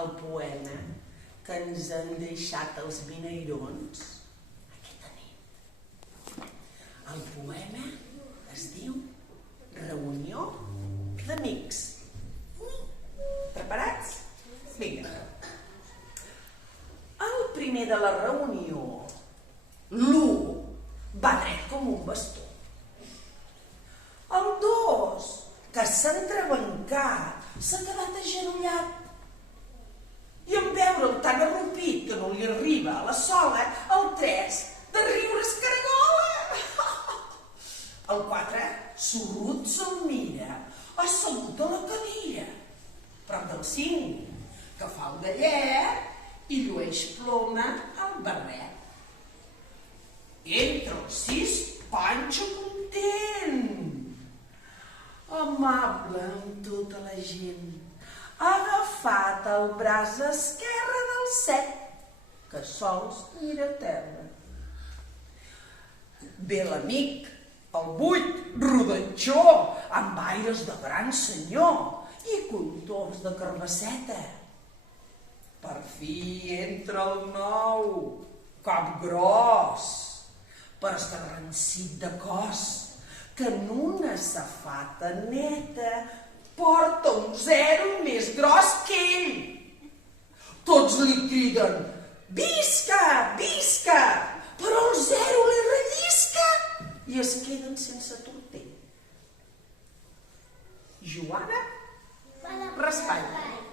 el poema que ens han deixat els beneirons aquesta nit. El poema es diu Reunió d'Amics. Preparats? Vinga. El primer de la reunió, l'1, va dret com un bastó. El 2, que s'ha entrebancat, s'ha quedat agenollat. I en veure'l tan arrupit que no li arriba a la sola, el 3, de riure es caragola. El 4, sorrut se'l mira, assegut a la cadira. Prop del 5, que fa el gallet i llueix ploma al barret. Entre els 6, Panxa content, amable amb tota la gent, ha agafat el braç esquerre del 7, que sols mira a terra. Ve l'amic, el 8, rodanxó, amb aires de gran senyor i contorns de carbasseta. Per fi entra el 9, cap gros, però estarrancit de cos, que en una safata neta porta un 0 més gros que ell. Tots li criden, visca, visca, però el 0 li rellisca i es queden sense tortell. Joana Raspall.